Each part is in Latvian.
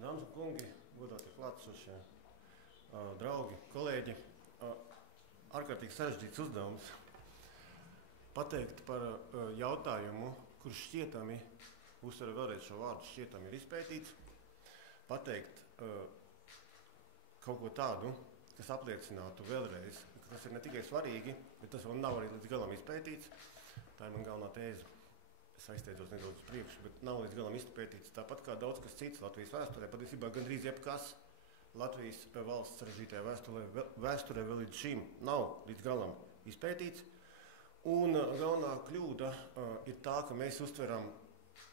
Dāmas un kungi, godātie klātesošie, draugi, kolēģi, ārkārtīgi sarežģīts uzdevums pateikt par jautājumu, kurš šķietami, uzsveru vēlreiz šo vārdu, šķietami ir izpētīts, pateikt kaut ko tādu, kas apliecinātu vēlreiz, ka tas ir ne tikai svarīgi, bet tas vēl nav arī līdz galam izpētīts. Tā ir man galvenā tēze. Es aizsteidzos nedaudz uz priekšu, bet nav līdz galam izpētīts. Tāpat kā daudz kas cits Latvijas vēsturē, patiesībā gandrīz jebkas Latvijas valsts sarežģītajā vēsturē vēl līdz šim nav līdz galam izpētīts. Un galvenā kļūda ir tā, ka mēs uztveram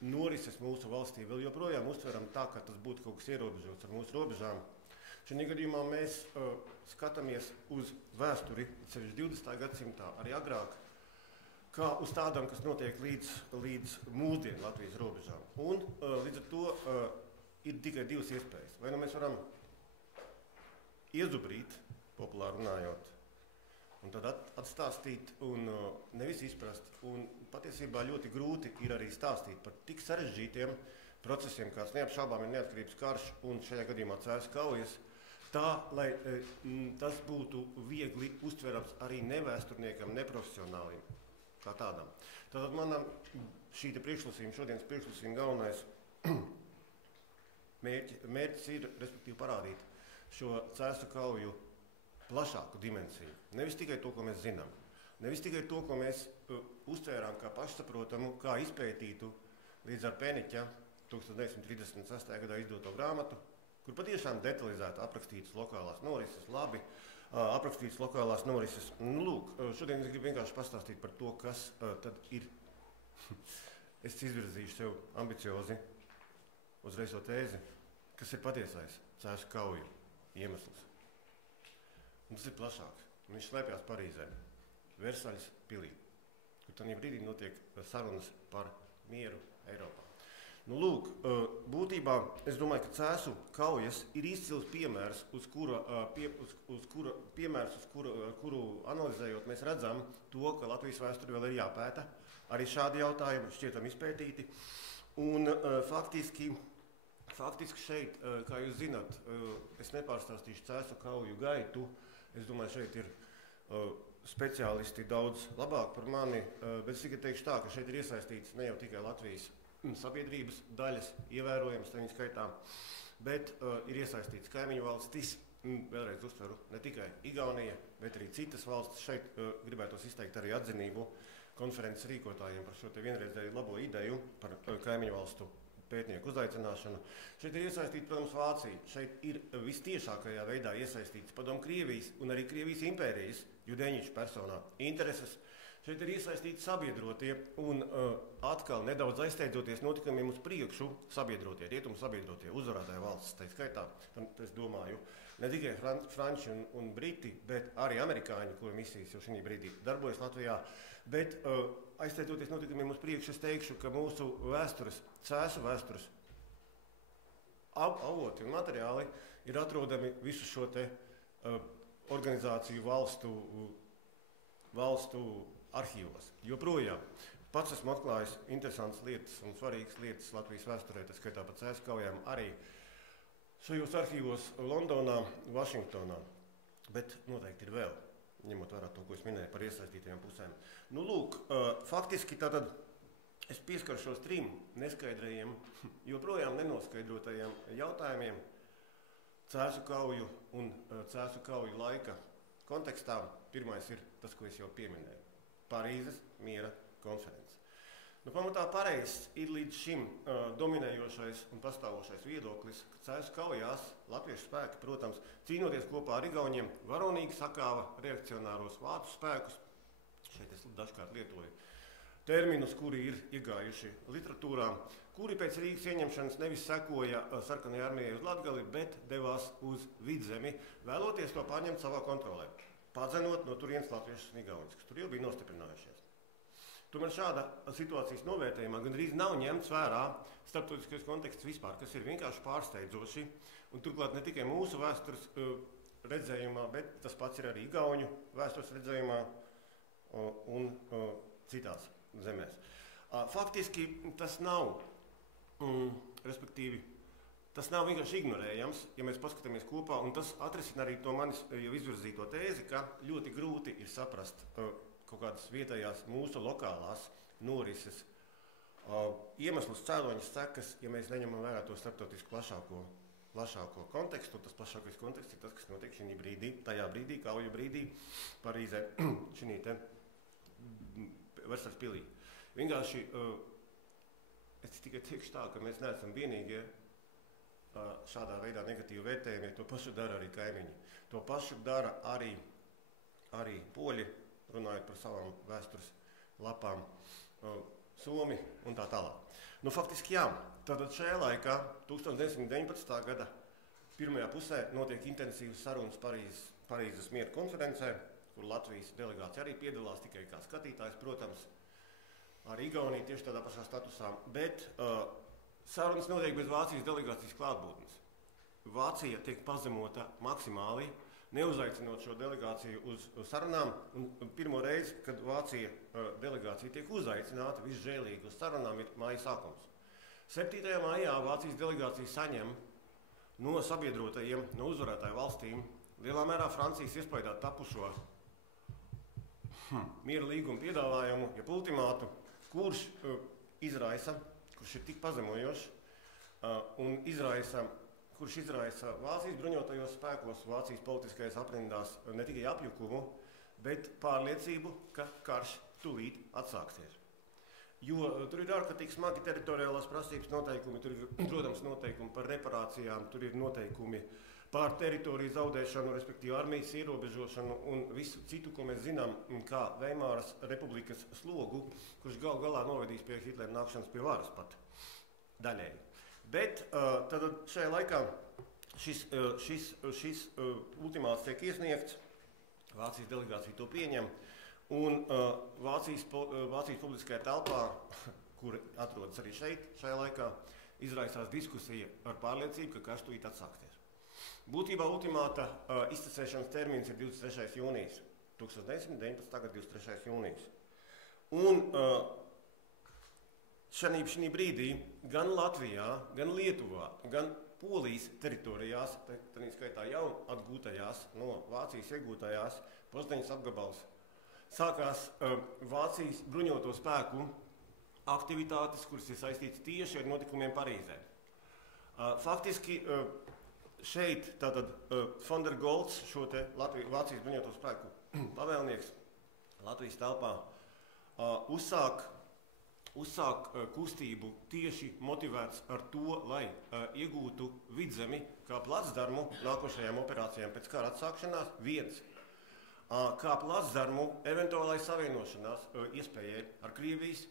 norises mūsu valstī, vēl joprojām uztveram tā, ka tas būtu kaut kas ierobežots ar mūsu robežām. Šajā gadījumā mēs skatāmies uz vēsturi, sevišķi 20. gadsimtā, arī agrāk, kā uz tādām, kas notiek līdz mūsdienu Latvijas robežām. Un līdz ar to ir tikai divas iespējas. Vai nu mēs varam iezubrīt, populāri runājot, un tad atstāstīt un nevis izprast. Un patiesībā ļoti grūti ir arī stāstīt par tik sarežģītiem procesiem, kāds neapšaubām ir neatkarības karš un šajā gadījumā Cēsu kaujas, tā, lai tas būtu viegli uztverams arī nevēsturniekam, neprofesionālim. Kā tādam. Tātad manam šodienas priekšlasījuma galvenais mērķis ir, respektīvi, parādīt šo Cēsu kauju plašāku dimensiju. Nevis tikai to, ko mēs zinām. Nevis tikai to, ko mēs uztvērām kā pašsaprotamu, kā izpētītu līdz ar Peniķa 1936. gadā izdoto grāmatu, kur patiešām detalizēti aprakstītas lokālās norises, labi aprakstītas lokālās norises. Nu, lūk, šodien es gribu vienkārši pastāstīt par to, kas tad ir. Es izvirzīšu sev ambiciozi uzreiz to tēzi, kas ir patiesais Cēsu kauju iemesls. Un tas ir plašāks. Viņš slēpjas Parīzē, Versaļas pilī, kur tajā brīdī notiek sarunas par mieru Eiropā. Nu, lūk, būtībā es domāju, ka Cēsu kaujas ir izcils piemērs, uz kuru analizējot, mēs redzam to, ka Latvijas vēsture vēl ir jāpēta. Arī šādi jautājumi šķietam izpētīti. Un faktiski šeit, kā jūs zināt, es nepārstāstīšu Cēsu kauju gaitu. Es domāju, šeit ir speciālisti daudz labāk par mani, bet es tikai teikšu tā, ka šeit ir iesaistīts ne jau tikai Latvijas sabiedrības daļas ievērojams tajā skaitā, bet ir iesaistīts kaimiņu valstis, vēlreiz uztveru, ne tikai Igaunija, bet arī citas valstis. Šeit gribētos izteikt arī atzinību konferences rīkotājiem par šo te vienreizēju labo ideju par kaimiņu valstu pētnieku uzaicināšanu. Šeit ir iesaistīta, protams, Vācija. Šeit ir vistiešākajā veidā iesaistīts padomu Krievijas un arī Krievijas impērijas Judeņiča personā intereses. Šeit ir iesaistīti sabiedrotie un atkal nedaudz aizsteidzoties notikumiem uz priekšu sabiedrotie, rietumu sabiedrotie, uzvarētāja valsts. Tā skaitā, es domāju, ne tikai franči un briti, bet arī amerikāņi, kuru misijas jau šī brīdī darbojas Latvijā. Bet aizsteidzoties notikumiem uz priekšu, es teikšu, ka mūsu vēstures, Cēsu vēstures avoti un materiāli ir atrodami visu šo te organizāciju valstu arhīvos. Joprojām pats esmu atklājis interesantas lietas un svarīgas lietas Latvijas vēsturē, tas skaitā par Cēsu kaujām arī šajos arhīvos Londonā, Vašingtonā. Bet noteikti ir vēl, ņemot vērā to, ko es minēju par iesaistītajām pusēm. Nu, lūk, faktiski tātad es pieskaršos trim neskaidrajiem, joprojām nenoskaidrotajiem jautājumiem Cēsu kauju un Cēsu kauju laika kontekstā. Pirmais ir tas, ko es jau pieminēju. Parīzes miera konferences. Nu, pamatā pareizs ir līdz šim dominējošais un pastāvošais viedoklis, ka Cēsu kaujās latviešu spēki, protams, cīnoties kopā ar Igauniem, varonīgi sakāva reakcionāros vācu spēkus. Šeit es dažkārt lietoju terminus, kuri ir iegājuši literatūrā, kuri pēc Rīgas ieņemšanas nevis sekoja sarkanajai armijai uz Latgali, bet devās uz Vidzemi, vēloties to pārņemt savā kontrolē, padzenot no turienes latviešus un igauņus, kas tur jau bija nostiprinājušies. Tomēr šāda situācijas novērtējumā gandrīz nav ņemts vērā starptautiskais konteksts vispār, kas ir vienkārši pārsteidzoši, un turklāt ne tikai mūsu vēstures redzējumā, bet tas pats ir arī igauņu vēstures redzējumā un citās zemēs. Faktiski tas nav, respektīvi, tas nav vienkārši ignorējams, ja mēs paskatāmies kopā, un tas atrisina arī to manis jau izvirzīto tēzi, ka ļoti grūti ir saprast kaut kādas vietējās mūsu lokālās norises iemeslus, cēloņus, sekas, ja mēs neņemam vērā to starptautisku plašāko kontekstu. Tas plašākais konteksts ir tas, kas notiek tajā brīdī, kauju brīdī, Parīzē, šī te Versaļas pilī. Vienkārši es tikai teikšu tā, ka mēs neesam vienīgie šādā veidā negatīvi vērtējumi, to pašu dara arī kaimiņi. To pašu dara arī poļi, runājot par savām vēstures lapām, Somi un tā tālāk. Nu, faktiski jā, tātad šajā laikā, 1919. gada pirmajā pusē, notiek intensīvas sarunas Parīzes miera konferencē, kur Latvijas delegācija arī piedalās tikai kā skatītājs, protams, arī Igaunija tieši tādā pašā statusā, bet sarunas notiek bez Vācijas delegācijas klātbūtnes. Vācija tiek pazemota maksimāli, neuzaicinot šo delegāciju uz sarunām, un pirmo reizi, kad Vācija delegācija tiek uzaicināta visžēlīgi uz sarunām, ir māja sākums. 7. maijā Vācijas delegācija saņem no sabiedrotajiem, no uzvarētāju valstīm, lielā mērā Francijas iespējā tapušo miera līguma piedāvājumu, jeb ultimātu, kurš ir tik pazemojošs un kurš izraisa Vācijas bruņotajos spēkos, Vācijas politiskajās aprindās ne tikai apjukumu, bet pārliecību, ka karš tūlīt atsāksies. Jo tur ir ārkārtīgi smagi teritoriālās prasības noteikumi, tur ir, protams, noteikumi par reparācijām, tur ir noteikumi par teritoriju zaudēšanu, respektīvi armijas ierobežošanu un visu citu, ko mēs zinām, kā Veimāras republikas slogu, kurš galā novedīs pie Hitlera nākšanas pie varas pat daļēji. Bet tad šajā laikā šis ultimāts tiek iesniegts, Vācijas delegācija to pieņem, un Vācijas publiskajā telpā, kur atrodas arī šajā laikā, izraisās diskusija ar pārliecību, ka karš tūlīt atsāksies. Būtībā ultimāta iztecēšanas termins ir 23. jūnijas, 1919. gada 23. jūnijas. Un šī brīdī gan Latvijā, gan Lietuvā, gan Polijas teritorijās, tā skaitā jau atgūtajās, no Vācijas iegūtajās Pozdeņas apgabals, sākās Vācijas bruņoto spēku aktivitātes, kuras ir saistītas tieši ar notikumiem Parīzē. Faktiski šeit tātad von der Goltz, šo te Vācijas bruņoto spēku pavēlnieks Latvijas telpā, uzsāk kustību tieši motivēts ar to, lai iegūtu Vidzemi kā placdarmu nākošajām operācijām pēc kara atsākšanās, kā placdarmu eventuālai savienošanās iespējai ar Krievijas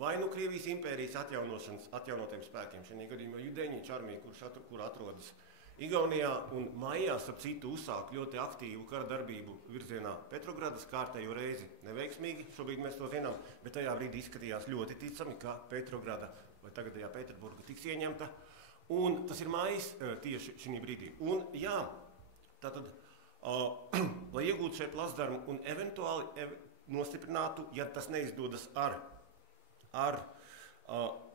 vai nu Krievijas impērijas atjaunotiem spēkiem, šajā gadījumā Judeņiča armija, kur atrodas Igaunijā, un maijā, starp citu, uzsāk ļoti aktīvu kara darbību virzienā Petrogradas kārtējo reizi neveiksmīgi, šobrīd mēs to zinām, bet tajā brīdī izskatījās ļoti ticami, ka Petrograda vai tagadējā Pēterburga tiks ieņemta, un tas ir maijs tieši šī brīdī. Un jā, tātad, lai iegūtu šeit placdarmu un eventuāli nostiprinātu, ja tas neizdodas ar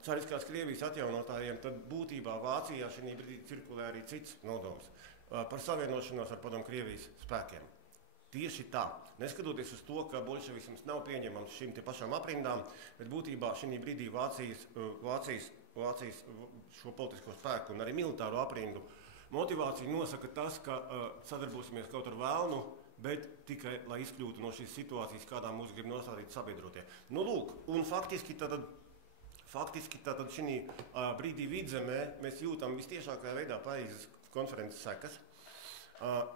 cariskās Krievijas atjaunotājiem, tad būtībā Vācijā šī brīdī cirkulē arī cits nodoms par savienošanos ar padomu Krievijas spēkiem. Tieši tā, neskatoties uz to, ka bolševisms nav pieņemams šīm te pašām aprindām, bet būtībā šī brīdī Vācijas šo politisko spēku un arī militāro aprindu motivāciju nosaka tas, ka sadarbosimies kaut ar vēlnu, bet tikai, lai izkļūtu no šīs situācijas, kādā mūs grib nostādīt sabiedrotie. Nu, lūk, un faktiski tātad šī brīdī Vidzemē mēs jūtam vistiešākajā veidā Parīzes konferences sekas,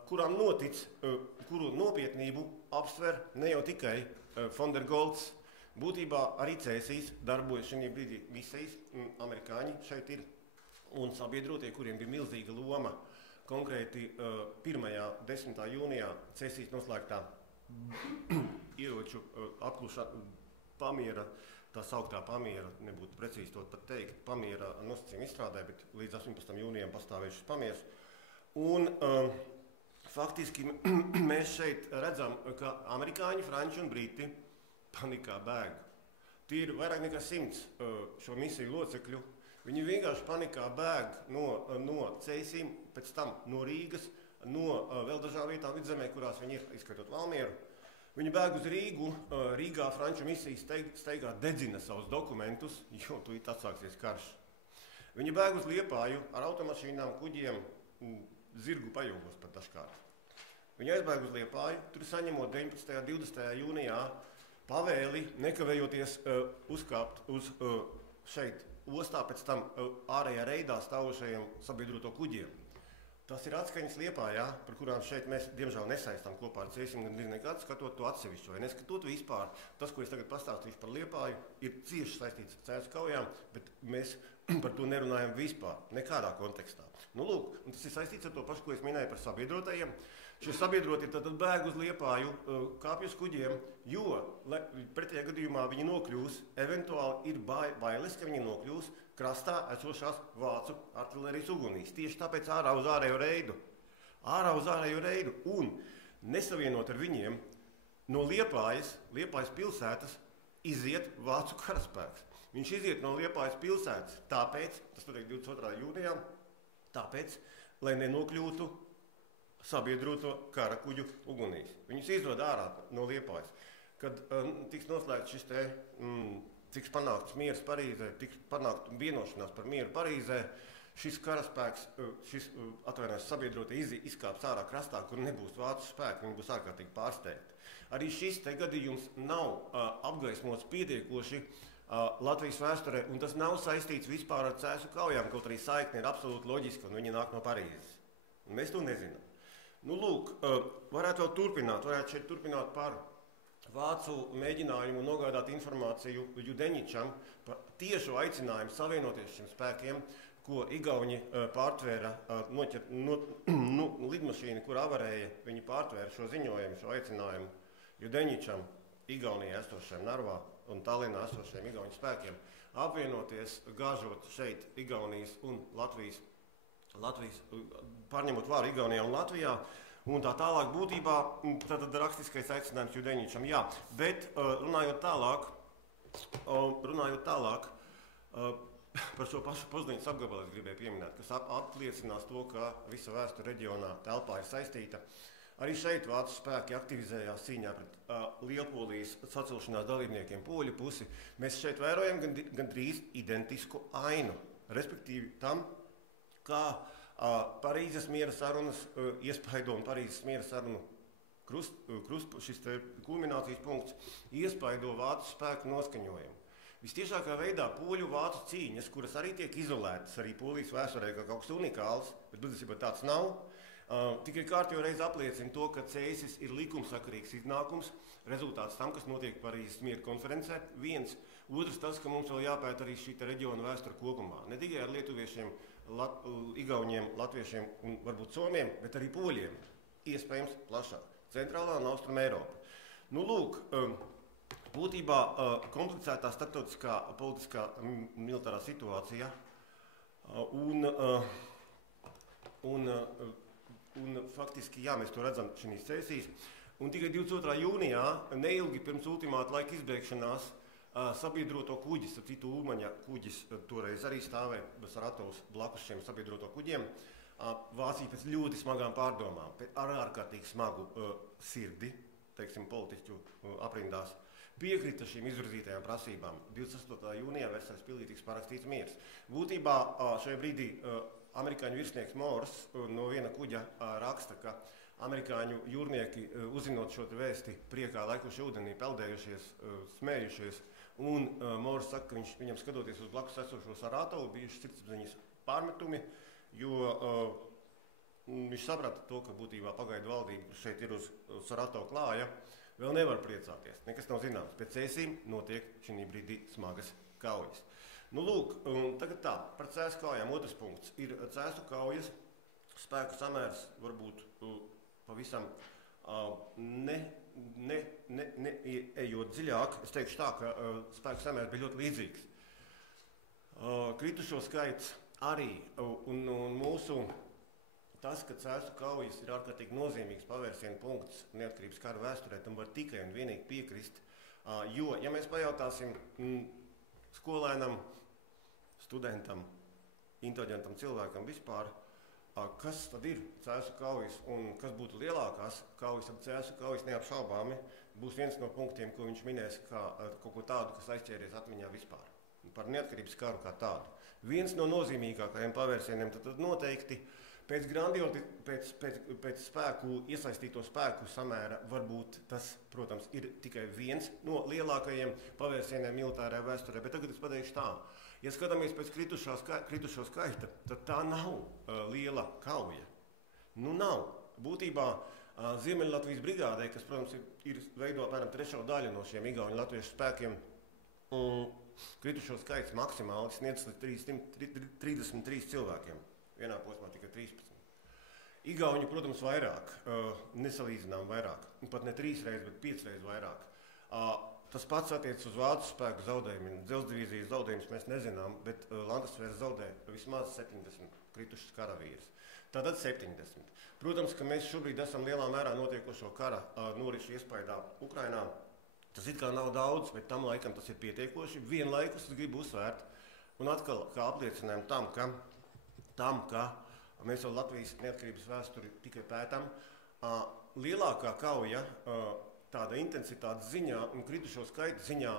kuru nopietnību apsver ne jau tikai von der Goltz, būtībā arī Cēsīs darbojas šī brīdī visais, amerikāņi šeit ir, un sabiedrotie, kuriem bija milzīga loma, konkrēti 1. 10. jūnijā Cēsīs noslēgtā ieroču pamiera, tā sauktā pamiera, nebūtu precīzi to pat teikt, pamiera nosacījuma izstrādē, bet līdz 18. jūnijam pastāvējušas pamieras. Un faktiski mēs šeit redzam, ka amerikāņi, franči un briti panikā bēg. Tie ir vairāk nekā 100 šo misiju locekļu, Viņi vienkārši panikā bēg no Ceisīm, pēc tam no Rīgas, no vēl dažām vietām vidzemē, kurās viņi ir, izskaitot Valmieru. Viņi bēg uz Rīgu, Rīgā franču misija steigā dedzina savus dokumentus, jo tūlīt atsāksies karš. Viņi bēg uz Liepāju ar automašīnām, kuģiem, zirgu pajūgos pat dažkārt. Viņi aizbēg uz Liepāju, tur saņemot 19. un 20. jūnijā pavēli, nekavējoties uzkāpt uz šeit ostā, pēc tam ārējā reidā stāvošajiem sabiedroto kuģiem. Tas ir atskaņas Liepājā, par kurām šeit mēs, diemžēl, nesaistām kopā ar Ceisīm gandrīz nekad, skatot to atsevišķi vai neskatot vispār. Tas, ko es tagad pastāstīšu par Liepāju, ir cieši saistīts ar Cēsu kaujām, bet mēs par to nerunājam vispār, nekādā kontekstā. Nu, lūk, un tas ir saistīts ar to pašu, ko es minēju par sabiedrotajiem. Šie sabiedroti tad bēg uz Liepāju, kāpj uz kuģiem, jo pretējā gadījumā viņi nokļūs, eventuāli ir bailes, ka viņi nokļūs krastā esošās vācu artilērijas ugunīs. Tieši tāpēc ārā uz ārējo reidu. Ārā uz ārējo reidu un nesavienot ar viņiem no Liepājas pilsētas iziet vācu karaspēks. Viņš iziet no Liepājas pilsētas tāpēc, tas notiek 22. jūnijā, tāpēc, lai nenokļūtu sabiedroto kara kuģu ugunīs. Viņus izved ārā no Liepājas. Kad tiks noslēgts šis te, tiks panākts miers Parīzē, tiks panākt vienošanās par mieru Parīzē, šis karaspēks, sabiedrotie izkāps ārā krastā, kur nebūs vācu spēki, viņi būs ārkārtīgi pārsteigti. Arī šis te gadījums nav apgaismots pietiekoši Latvijas vēsturē, un tas nav saistīts vispār ar Cēsu kaujām, kaut arī saikne ir absolūti loģiska, un viņi nāk no Parīzes. Un mēs to nezinām. Nu, lūk, varētu vēl turpināt par vācu mēģinājumu nogādāt informāciju Judeņičam par tiešu aicinājumu savienoties šiem spēkiem, ko Igauņi pārtvēra, lidmašīna, kur avarēja, viņi pārtvēra šo ziņojumu, šo aicinājumu Judeņičam, Igaunijā esošajiem Narvā un Tallinā esošajiem Igauņu spēkiem, apvienoties, gāžot šeit Igaunijas un Latvijas, pārņemot vāru Igaunijā un Latvijā, un tā tālāk būtībā, tad rakstiskais aicinājums Judeņičam, jā, bet runājot tālāk, par šo pašu Poznīcas apgabalu es gribēju pieminēt, kas apliecinās to, ka visa vēsture reģionā telpā ir saistīta. Arī šeit vācu spēki aktivizējās cīņā pret Lielpolijas sacelšanās dalībniekiem poļu pusi. Mēs šeit vērojam gandrīz identisku ainu, respektīvi tam, kā Parīzes miera sarunas iespaido un Parīzes miera sarunu šis kulminācijas punkts iespaido vācu spēku noskaņojumu. Vistiešākā veidā poļu vācu cīņas, kuras arī tiek izolētas arī Polijas vēsturē kā kaut kas unikāls, bet būtībā tāds nav, tikai kārtīgi reiz apliecina to, ka Ceisis ir likumsakarīgs iznākums, rezultāts tam, kas notiek Parīzes miera konferencē. Viens, otrs tas, ka mums vēl jāpēta arī šī reģiona vēsture kopumā. Ne tikai ar lietuviešiem, Igauņiem, latviešiem un varbūt somiem, bet arī poļiem, iespējams plašāk. Centrālā un Austruma Eiropa. Nu, lūk, būtībā komplicētā starptautiskā politiskā militārā situācija un faktiski, jā, mēs to redzam šīs sesijas. Un tikai 22. jūnijā, neilgi pirms ultimāta laika izbeigšanās, sabiedroto kuģis, citu Ulmaņa kuģis toreiz arī stāvēja Saratovas blakus šiem sabiedroto kuģiem. Vācija pēc ļoti smagām pārdomām, ar ārkārtīgi smagu sirdi, teiksim, politiķu aprindās, piekrita šīm izvirzītajām prasībām. 28. jūnijā Versaļas pilī tiks parakstīts miers. Būtībā šajā brīdī amerikāņu virsnieks Mors no viena kuģa raksta, ka amerikāņu jūrnieki, uzzinot šo vēsti, priekā laikuši ūdenī, peldējušies, smējušies, un Mors saka, ka viņam skatoties uz blakus esošo Saratovu, bijuši sirdsapziņas pārmetumi, jo viņš saprata to, ka būtībā pagaidu valdība, kas šeit ir uz Saratovu klāja, vēl nevar priecāties. Nekas nav zināms. Pēc Cēsīm notiek šī brīdī smagas kaujas. Nu, lūk, tagad tā, par Cēsu kaujām otrs punkts. Ir Cēsu kaujas spēku samērs varbūt pavisam neejot dziļāk. Es teikšu tā, ka spēku samērs bija ļoti līdzīgs. Kritušo skaits arī un mūsu tas, ka Cēsu kaujas ir ārkārtīgi nozīmīgs pavērsienu punkts neatkarības kara vēsturē, tam var tikai un vienīgi piekrist. Jo, ja mēs pajautāsim skolēnam, studentam, inteliģentam cilvēkam vispār, kas tad ir Cēsu kaujas un kas būtu lielākās kaujas, tad Cēsu kaujas neapšaubāmi būs viens no punktiem, ko viņš minēs kā kaut ko tādu, kas aizķēries atmiņā vispār. Par neatkarības karu kā tādu. Viens no nozīmīgākajiem pavērsieniem tad noteikti pēc spēku, iesaistīto spēku samēra varbūt tas, protams, ir tikai viens no lielākajiem pavērsieniem militārajā vēsturē, bet tagad es pateikšu tā. Ja skatāmies pēc kritušo skaita, tad tā nav liela kauja. Nu nav. Būtībā Ziemeļlatvijas brigādē, kas, protams, ir veido apmēram 3. daļu no šiem igauņu latviešu spēkiem, kritušo skaits maksimāli sniedz līdz 333 cilvēkiem. Vienā posmā tikai 13. Igauņi, protams, vairāk, nesalīdzinām vairāk, pat ne 3 reizes, bet 5 reizes vairāk. Tas pats attiecas uz vācu spēku zaudējumiem. Dzelzsdivīzijas zaudējumus mēs nezinām, bet Landesvērs zaudē vismaz 70 kritušas karavīrus. Tātad 70. Protams, ka mēs šobrīd esam lielā mērā notiekošo kara norišu iespaidā Ukrainā. Tas it kā nav daudz, bet tam laikam tas ir pietiekoši. Vienlaikus es gribu uzsvērt un atkal kā apliecinājumu tam, ka mēs jau Latvijas neatkarības vēsturi tikai pētam, lielākā kauja tāda intensitātes ziņā un kritušo skaita ziņā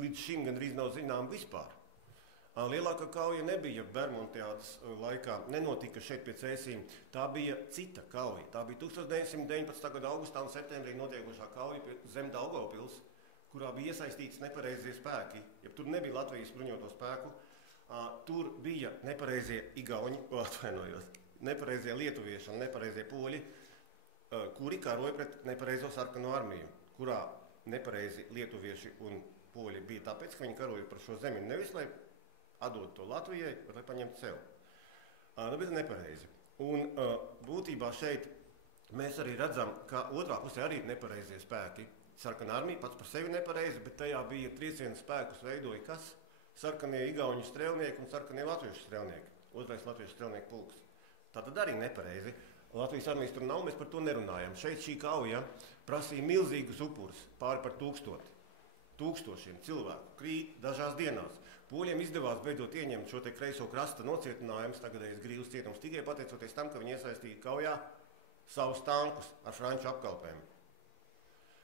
līdz šim gandrīz nav zinām vispār. Lielākā kauja nebija Bermontiādas laikā, nenotika šeit pie Cēsīm. Tā bija cita kauja. Tā bija 1919. gada augustā un septembrī notiekošā kauja zem Daugavpils, kurā bija iesaistīts nepareizie spēki. Ja tur nebija Latvijas bruņoto spēku, tur bija nepareizie igauņi, nepareizie lietuvieši un nepareizie poļi, kuri karoja pret nepareizo sarkano armiju, kurā nepareizi lietuvieši un poļi bija tāpēc, ka viņi karoja par šo zemi nevis, lai atdot to Latvijai, bet lai paņemtu sev. Bet nepareizi. Un būtībā šeit mēs arī redzam, ka otrā pusē arī ir nepareizie spēki. Sarkanā armija pats par sevi nepareizi, bet tajā bija triecienu spēkus veidoja kas? Sarkanie igauņu strēlnieki un sarkanie latviešu strēlnieki. Otrais latviešu strēlnieku pulks. Tātad arī nepareizi. Latvijas armijas tur nav, mēs par to nerunājam. Šeit šī kauja prasīja milzīgus upurus, pāri par 1000. Tūkstošiem cilvēku krīt dažās dienās. Poļiem izdevās beidzot ieņemt šo te kreiso krasta nocietinājums, tagadējais Grīvas cietums, tikai pateicoties tam, ka viņi iesaistīja kaujā savus tankus ar franču apkalpēm.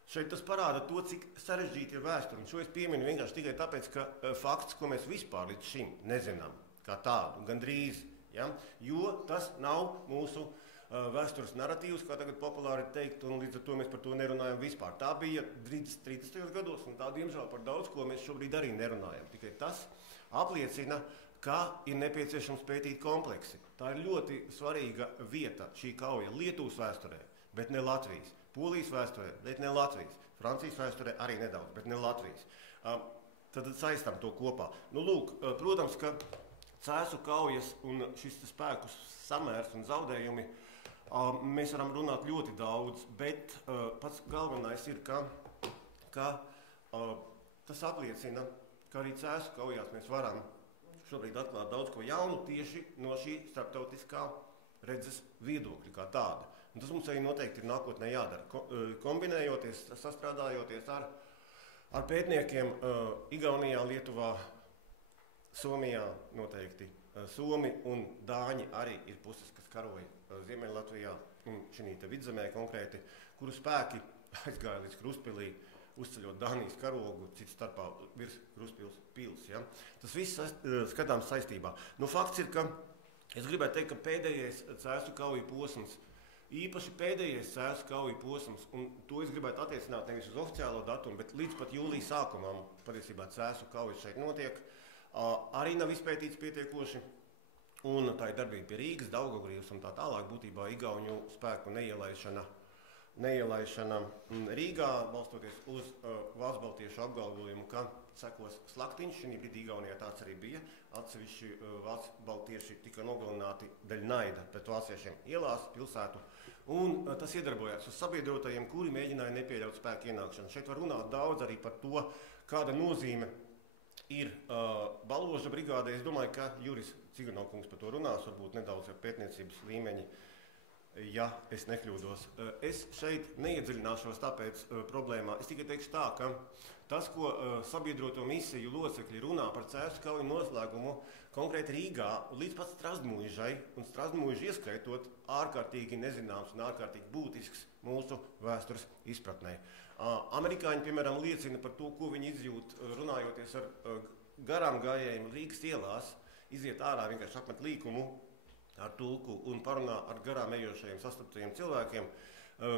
Šeit tas parāda to, cik sarežģīti ir vēsture, un šo es pieminu vienkārši tikai tāpēc, ka fakts, ko mēs vispār līdz šim nezinām, kā tādu, gandrīz, ja? Jo tas nav mūsu vēstures narratīvs, kā tagad populāri teikt, un līdz ar to mēs par to nerunājam vispār. Tā bija 30. gados, un tā, diemžēl, par daudz, ko mēs šobrīd arī nerunājam. Tikai tas apliecina, ka ir nepieciešams pētīt kompleksi. Tā ir ļoti svarīga vieta, šī kauja, Lietuvas vēsturē, bet ne Latvijas. Polijas vēsturē, bet ne Latvijas. Francijas vēsturē arī nedaudz, bet ne Latvijas. Tad saistām to kopā. Nu, lūk, protams, ka Cēsu kaujas un šis spēku samērs un zaudējumi mēs varam runāt ļoti daudz, bet pats galvenais ir, ka tas apliecina, ka arī Cēsu kaujās mēs varam šobrīd atklāt daudz ko jaunu tieši no šī starptautiskā redzes viedokļa kā tāda. Un tas mums arī noteikti ir nākotnē jādara, kombinējoties, sastrādājoties ar pētniekiem Igaunijā, Lietuvā, Somijā noteikti. Somi un Dāņi arī ir puses, kas karoja Ziemeļlatvijā un šī te vidzemē konkrēti, kuru spēki aizgāja līdz Kruspilī, uzceļot Dānijas karogu, cits starpā virs Kruspils pils. Ja? Tas viss skatāms saistībā. Nu, fakts ir, ka es gribētu teikt, ka pēdējais Cēsu kauju posms, īpaši pēdējais Cēsu kauju posms, un to es gribētu attiecināt nevis uz oficiālo datumu, bet līdz pat jūlijas sākumam, patiesībā Cēsu kaujas šeit notiek, arī nav izpētīts pietiekoši, un tā ir darbība pie Rīgas, Daugavgrīvas un tā tālāk, būtībā igauņu spēku neielaišana Rīgā, balstoties uz vācu-baltiešu apgalvojumu, ka sekos slaktiņš, šī brīdī Igaunijā tāds arī bija, atsevišķi vācu-baltieši tika nogalināti daļ naida pret vāciešiem ielās, pilsētu, un tas iedarbojās uz sabiedrotajiem, kuri mēģināja nepieļaut spēku ienākšanu. Šeit var runāt daudz arī par to, kāda nozīme ir Baloža brigādē. Es domāju, ka Juris Ciganovkungs par to runās, varbūt nedaudz ar pētniecības līmeņi ja es nekļūdos. Es šeit neiedziļināšos tāpēc problēmā. Es tikai teikšu tā, ka tas, ko sabiedroto misiju locekļi runā par Cēsu kauju noslēgumu konkrēti Rīgā līdz pat Strasdmūžai, un Strasdmūžu ieskaitot, ārkārtīgi nezināms un ārkārtīgi būtisks mūsu vēstures izpratnē. Amerikāņi, piemēram, liecina par to, ko viņi izjūt, runājoties ar garām gājējiem Rīgas ielās, iziet ārā, vienkārši apmet līkumu ar tulku un parunā ar garām ejošajiem sastaptajiem cilvēkiem.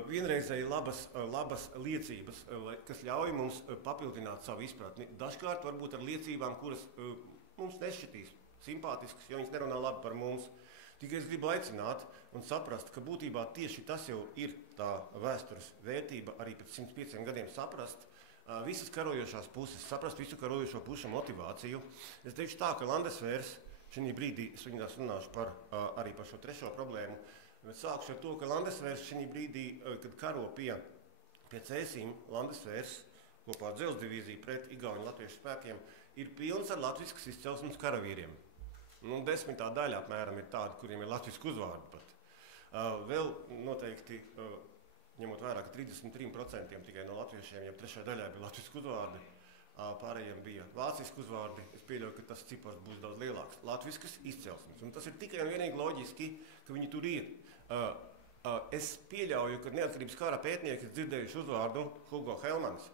Vienreizēji labas liecības, kas ļauj mums papildināt savu izpratni. Dažkārt varbūt ar liecībām, kuras mums nešķitīs simpātiskas, jo viņas nerunā labi par mums. Tikai es gribu aicināt un saprast, ka būtībā tieši tas jau ir tā vēstures vērtība, arī pēc 105 gadiem saprast visas karojošās puses, saprast visu karojošo pušu motivāciju. Es teikšu tā, ka Landesvērs, šī brīdī es viņās runāšu arī par šo trešo problēmu, bet sākšu ar to, ka Landesvērs šī brīdī, kad karo pie Cēsīm, Landesvērs kopā ar Dzelzs divīziju pret igauņu latviešu spēkiem ir pilns ar latviskas izcelsmes karavīriem. 10. daļa apmēram ir tādi, kuriem ir latvisku uzvārdi pat. Vēl noteikti, ņemot vērā, ka 33% tikai no latviešiem, ja trešajā daļā bija latvisku uzvārdi, pārējiem bija vācisku uzvārdi, es pieļauju, ka tas cipars būs daudz lielāks. Latviskas izcelsmes. Un tas ir tikai un vienīgi loģiski, ka viņi tur ir. Es pieļauju, ka neatkarības kara pētnieki ir dzirdējuši uzvārdu Hugo Helmanis.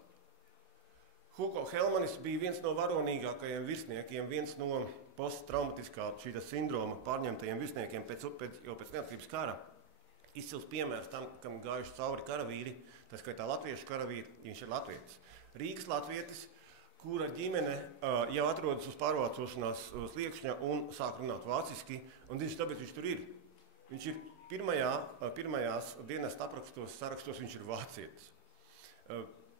Hugo Helmanis bija viens no varonīgākajiem virsniekiem, viens no posttraumatiskā šīta sindroma pārņemtajiem virsniekiem jau pēc neatkarības kara. Izcils piemērs tam, kam gājuši cauri karavīri, tā skaitā latviešu karavīri, viņš ir latvietis. Rīgas latvietis, kura ģimene jau atrodas uz pārvācošanās sliekšņa un sāk runāt vāciski, un tāpēc viņš tur ir. Viņš ir pirmajās dienesta aprakstos, sarakstos viņš ir vācietis.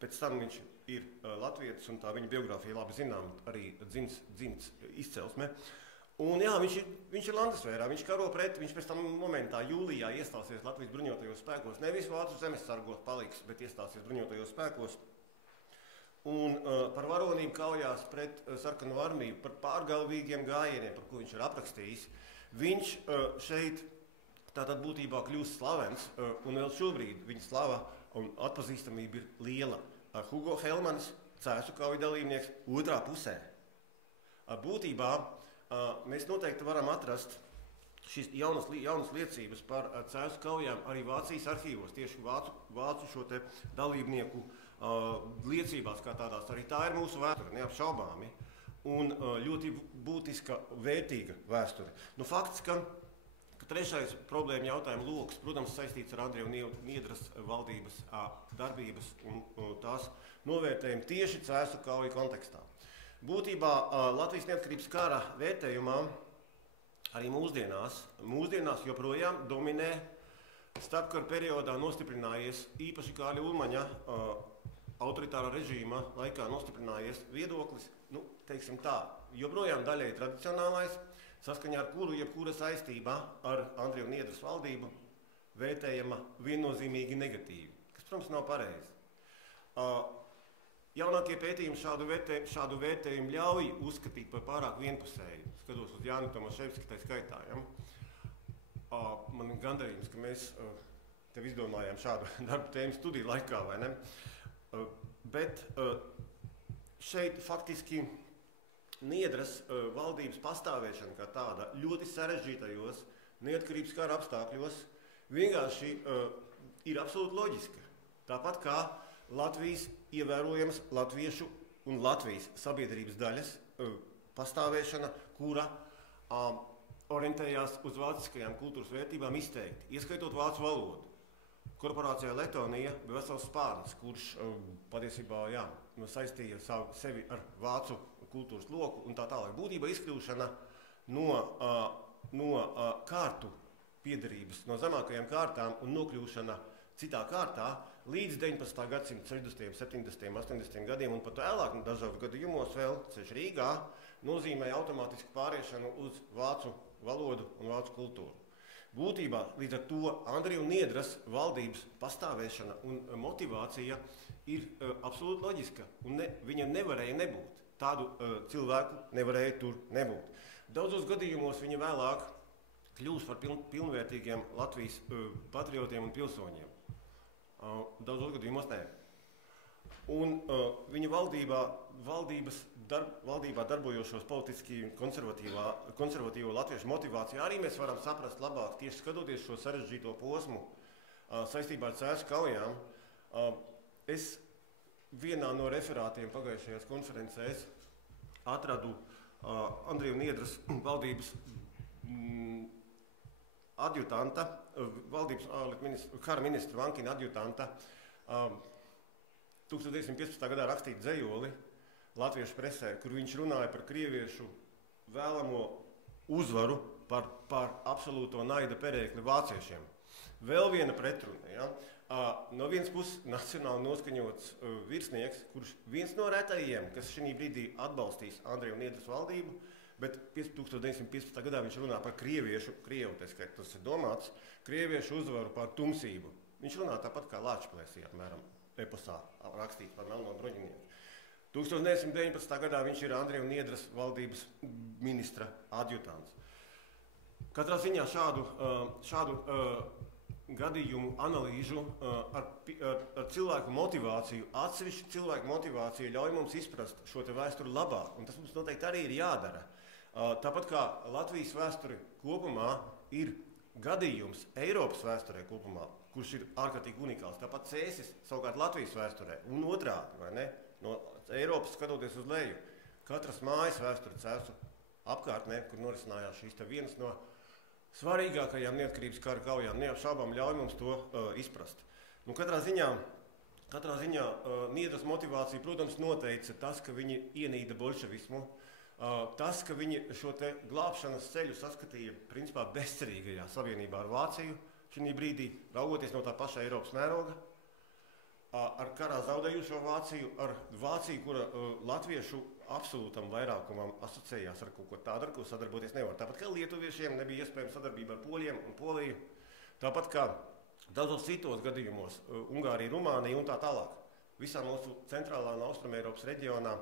Pēc tam viņš ir latvietis, un tā viņa biogrāfija labi zinām, arī dzimts izcelsme. Un jā, viņš ir Landesvērā, viņš karo pret, viņš pēc tam momentā jūlijā iestāsies Latvijas bruņotajos spēkos, nevis Vācu zemesargos paliks, bet iestāsies bruņotajos spēkos. Un par varonību kaujās pret sarkano armiju, par pārgalvīgiem gājieniem, par ko viņš ir aprakstījis. Viņš šeit tātad būtībā kļūst slavens, un vēl šobrīd viņa slava un atpazīstamība ir liela. Hugo Helmanis, Cēsu kauju dalībnieks, otrā pusē. Būtībā mēs noteikti varam atrast šīs jaunas liecības par Cēsu kaujām arī Vācijas arhīvos, tieši vācu šo te dalībnieku liecībās kā tādās. Arī tā ir mūsu vēsture, neapšaubāmi, un ļoti būtiska, vērtīga vēsture. Fakts, ka trešais problēma jautājuma loks, protams, saistīts ar Andrievu Niedras valdības darbības un tās novērtējumu tieši Cēsu kauju kontekstā. Būtībā Latvijas neatkarības kara vērtējumā arī mūsdienās joprojām dominē starpkara periodā nostiprinājies īpaši Kārļa Ulmaņa autoritāra režīma laikā nostiprinājies viedoklis, teiksim tā, joprojām daļai tradicionālais, saskaņā ar kuru jebkura saistībā ar Andrievu Niedras valdību vērtējama viennozīmīgi negatīvi, kas, protams, nav pareizi. Jaunākie pētījumi šādu vērtējumu ļauj uzskatīt par pārāk vienpusēju. Skatos uz Jāni Tomaševski, tai skaitā. Ja? Man ir gandarījums, ka mēs tev izdomājām šādu darbu tēmu studiju laikā, vai ne? Bet šeit faktiski Niedras valdības pastāvēšana kā tāda ļoti sarežģītajos neatkarības kara apstākļos vienkārši ir absolūti loģiska. Tāpat kā Latvijas ievērojamas latviešu un Latvijas sabiedrības daļas pastāvēšana, kura orientējās uz vāciskajām kultūras vērtībām izteikti, ieskaitot vācu valodu. Korporācijā Letonija bija vesels spārns, kurš patiesībā saistīja sevi ar vācu kultūras loku un tā tālāk. Būtībā izkļūšana no kārtu piederības, no zemākajām kārtām un nokļūšana citā kārtā līdz 19. gadsimta 60., 70., 80. gadiem un pat vēlāk dažos gadījumos vēl ceļš Rīgā nozīmē automātisku pāriešanu uz vācu valodu un vācu kultūru. Būtībā līdz ar to Andrievu Niedras valdības pastāvēšana un motivācija ir absolūti loģiska, un viņa nevarēja nebūt. Tādu cilvēku nevarēja tur nebūt. Daudzos gadījumos viņa vēlāk kļūs par pilnvērtīgiem Latvijas patriotiem un pilsoņiem. Daudzos gadījumos nē. Un viņa valdībā darbojošos politiski konservatīvo latviešu motivāciju arī mēs varam saprast labāk, tieši skatoties šo sarežģīto posmu saistībā ar Cēsu kaujām. Es vienā no referātiem pagājušajās konferencēs atradu Andrija Niedras valdības adjutanta, valdības kara ministra Vankina adjutanta 1915. Gadā rakstīt dzejoli latviešu presē, kur viņš runāja par krieviešu vēlamo uzvaru par absolūto naida perēkli vāciešiem. Vēl viena pretruna. Ja? No vienas puses nacionāli noskaņots virsnieks, kurš viens no retajiem, kas šī brīdī atbalstīs Andreja Niedras valdību, bet 1915. Gadā viņš runā par krievu, tas ir domāts, krieviešu uzvaru par tumsību. Viņš runā tāpat kā Lāčplēsī, apmēram, eposā rakstīts par melno bruņinieku. 1919. Gadā viņš ir Andreja Niedras valdības ministra adjutants. Katrā ziņā šādu gadījumu analīžu ar cilvēku motivāciju, atsevišķu cilvēku motivāciju ļauj mums izprast šo te vēsturi labāk, un tas mums noteikti arī ir jādara. Tāpat kā Latvijas vēsture kopumā ir gadījums Eiropas vēsturē kopumā, kurš ir ārkārtīgi unikāls, tāpat Cēsis savukārt Latvijas vēsturē, un otrādi, vai ne? No Eiropas skatoties uz leju, katras mājas vēsture Cēsu apkārtnē, kur norisinājās šīs te vienas no svarīgākajām neatkarības kara kaujām, neapšaubām ļauj mums to izprast. Nu, katrā ziņā Niedras motivācija, protams, noteica tas, ka viņi ienīda bolševismu, tas, ka viņi šo te glābšanas ceļu saskatīja principā bezcerīgajā savienībā ar Vāciju, šī brīdī raugoties no tā paša Eiropas mēroga, ar karā zaudējušo Vāciju, ar Vāciju, kura latviešu absolūtam vairākumam asociējās ar kaut ko tādu, ar ko sadarboties nevar. Tāpat kā lietuviešiem nebija iespējama sadarbība ar poļiem un Poliju, tāpat kā daudzos citos gadījumos, Ungārija, Rumānija un tā tālāk. Visā mūsu centrālā un austruma Eiropas reģionā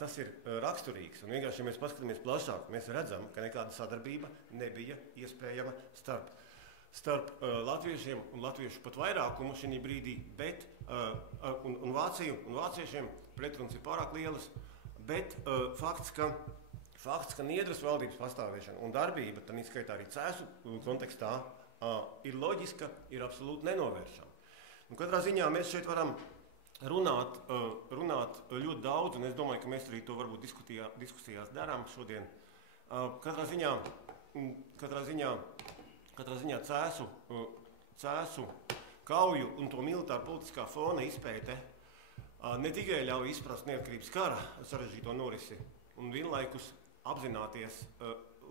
tas ir raksturīgs. Un vienkārši, ja mēs paskatāmies plašāk, mēs redzam, ka nekāda sadarbība nebija iespējama starp latviešiem un latviešu pat vairākumu šī brīdī, bet un Vāciju un vāciešiem pretrunas ir pārāk lielas, bet fakts, ka Niedras valdības pastāvēšana un darbība, tad izskaitā arī Cēsu kontekstā, ir loģiska, ir absolūti nenovēršama. Un katrā ziņā mēs šeit varam runāt ļoti daudz, un es domāju, ka mēs arī to varbūt diskusijās darām šodien. Katrā ziņā Cēsu kauju un to militāru politiskā fona izpēte ne tikai ļauj izprast neatkarības kara sarežģīto norisi un vienlaikus apzināties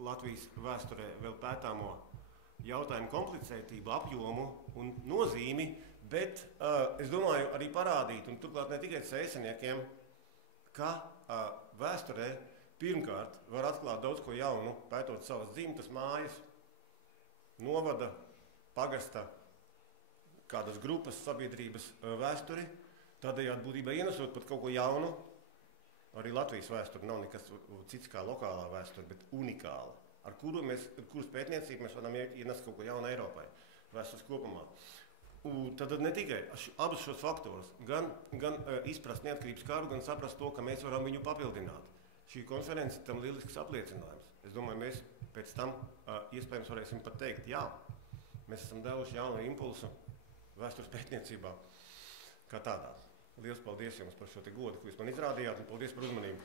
Latvijas vēsturē vēl pētāmo jautājumu komplicētību, apjomu un nozīmi, bet es domāju arī parādīt, un turklāt ne tikai cēsiniekiem, ka vēsturē pirmkārt var atklāt daudz ko jaunu, pētot savas dzimtas mājas, novada, pagasta, kādas grupas sabiedrības vēsturi, tādējādi būtībā ienesot pat kaut ko jaunu. Arī Latvijas vēsture nav nekas cits kā lokālā vēsture, bet unikāla, ar kuras pētniecību mēs varam ienest kaut ko jaunu Eiropai, vēstures kopumā. Tad ne tikai abus šos faktorus, gan izprast neatkarības karu, gan saprast to, ka mēs varam viņu papildināt. Šī konference tam lielisks apliecinājums. Es domāju, mēs pēc tam iespējams varēsim pat teikt, jā, mēs esam devuši jaunu impulsu vēstures pētniecībā kā tādā. Liels paldies jums par šo te godu, ko jūs man izrādījāt, un paldies par uzmanību.